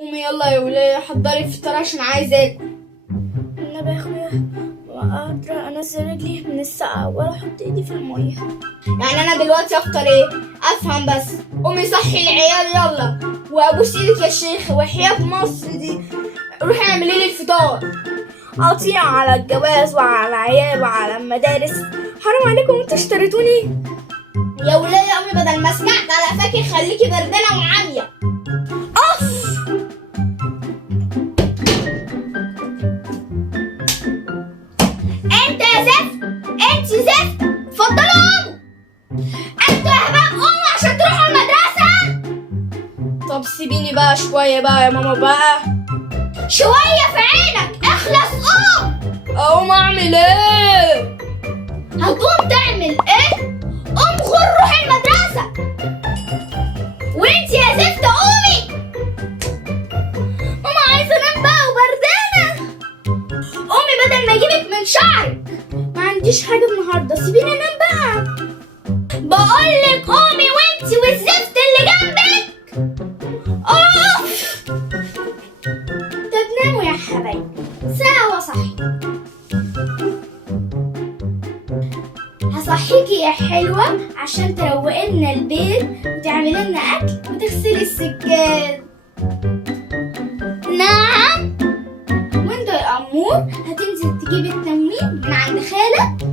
قومي يلا يا وليه حضري الفطار عشان عايزه اكل. النبي يا اخويا ما قادرة انزل رجلي من السقعة ولا احط ايدي في المية. يعني انا دلوقتي افطر ايه؟ افهم بس. قومي صحي العيال يلا، وابوس ايدك يا شيخ وحياة مصر دي روحي اعملي لي الفطار. قاطعة على الجواز وعلى العيال وعلى المدارس، حرام عليكم انتوا اشتريتوني. يا وليه يا امي بدل ما سمعت على فاكر خليكي بردانه وعاميه. اف. انت يا زفت، انت زفت، اتفضلوا قوموا. انتوا يا هباب قوموا عشان تروحوا المدرسه. طب سيبيني بقى شويه بقى يا ماما بقى. شويه في عينك، اخلص قوم. اقوم اعمل ايه؟ هتقوم تعمل ايه؟ قوم غور روح المدرسه. وانت يا زفت قومي. ماما عايزه انام بقى وبردانه. قومي بدل ما اجيبك من شعرك. ما عنديش حاجة النهاردة، سيبيني انام بقى. بقولك قومي وانتي والزفت اللي جنبك. اوف. طب ناموا يا حبايبي ساعة وصحي. هصحيكي يا حلوة عشان تروقي لنا البيت وتعملي لنا اكل وتغسلي السجاد. نعم. وانت يا امور هتنزل تجيب التموين من عند خالك.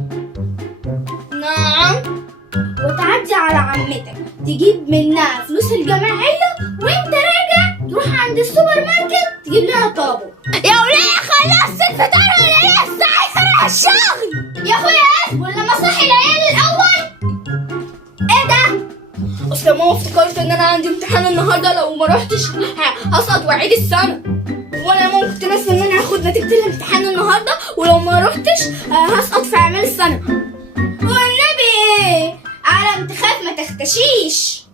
نعم. وتعدي على عمتك تجيب منها فلوس الجمعية، وانت راجع تروح عند السوبر ماركت تجيب لنا طابو. يا وليه خلصت الفطار ولا لسه عايزة اروح الشغل؟ يا اخويا اصبر لما اصحي العيال الاول. ايه ده؟ اصل ماما افتكرت ان انا عندي امتحان النهارده، لو ما رحتش هسقط واعيد السنة. وانا ممكن تنسى ان انا هاخد نتيجة الامتحان النهارده، ولو ما رحتش هسقط في اعمال السنة. والنبي ايه؟ عالم تخاف ما تختشيش.